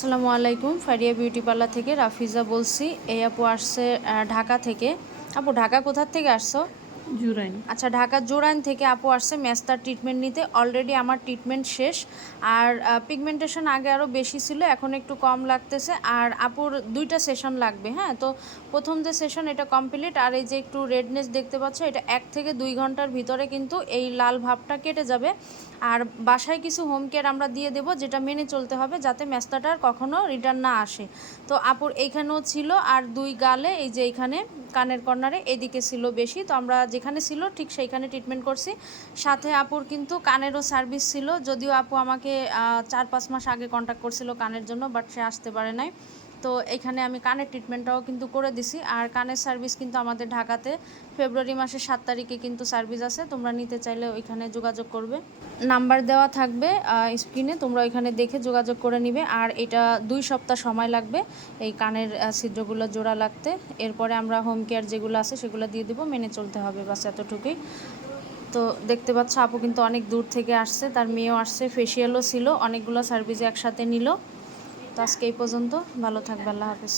আসসালামু আলাইকুম। Faria beauty parlour থেকে রাফিজা বলছি। এই আপু আসছে ঢাকা থেকে। আপু ঢাকা কোথার থেকে আসছো? জুরাইন। আচ্ছা, ঢাকার জোরাইন থেকে আপু আসছে মেস্তার ট্রিটমেন্ট নিতে। অলরেডি আমার ট্রিটমেন্ট শেষ। আর পিগমেন্টেশন আগে আরও বেশি ছিল, এখন একটু কম লাগতেছে। আর আপুর 2টা সেশন লাগবে। হ্যাঁ, তো প্রথম যে সেশন এটা কমপ্লিট। আর এই যে একটু রেডনেস দেখতে পাচ্ছ, এটা 1 থেকে 2 ঘন্টার ভিতরে কিন্তু এই লাল ভাবটা কেটে যাবে। আর বাসায় কিছু হোম কেয়ার আমরা দিয়ে দেবো, যেটা মেনে চলতে হবে যাতে মেস্তাটার কখনো রিটার্ন না আসে। তো আপুর এইখানেও ছিল, আর 2 গালে, এই যে এইখানে কানের কর্নারে এদিকে ছিল বেশি। তো আমরা যেখানে ছিল ঠিক সেইখানে ট্রিটমেন্ট করছি। সাথে আপুর কিন্তু কানেরও সার্ভিস ছিল, যদিও আপু আমাকে 4-5 মাস আগে কন্ট্যাক্ট করছিল কানের জন্য, বাট সে আসতে পারে নাই। তো এখানে আমি কানের ট্রিটমেন্টটাও কিন্তু করে দিছি। আর কানের সার্ভিস কিন্তু আমাদের ঢাকাতে ফেব্রুয়ারি মাসের 7 তারিখে কিন্তু সার্ভিস আছে। তোমরা নিতে চাইলে ওইখানে যোগাযোগ করবে, নাম্বার দেওয়া থাকবে স্ক্রিনে, তোমরা ওইখানে দেখে যোগাযোগ করে নিবে। আর এটা 2 সপ্তাহ সময় লাগবে এই কানের ছিদ্রগুলো জোড়া লাগতে। এরপরে আমরা হোম কেয়ার যেগুলো আছে সেগুলো দিয়ে দেবো, মেনে চলতে হবে, বাস এতটুকুই। তো দেখতে পাচ্ছ আপু কিন্তু অনেক দূর থেকে আসছে, তার মেয়েও আসছে, ফেসিয়ালও ছিল, অনেকগুলো সার্ভিস একসাথে নিল। তো আজকে এই পর্যন্ত, ভালো থাকবে, আল্লাহ হাফেজ।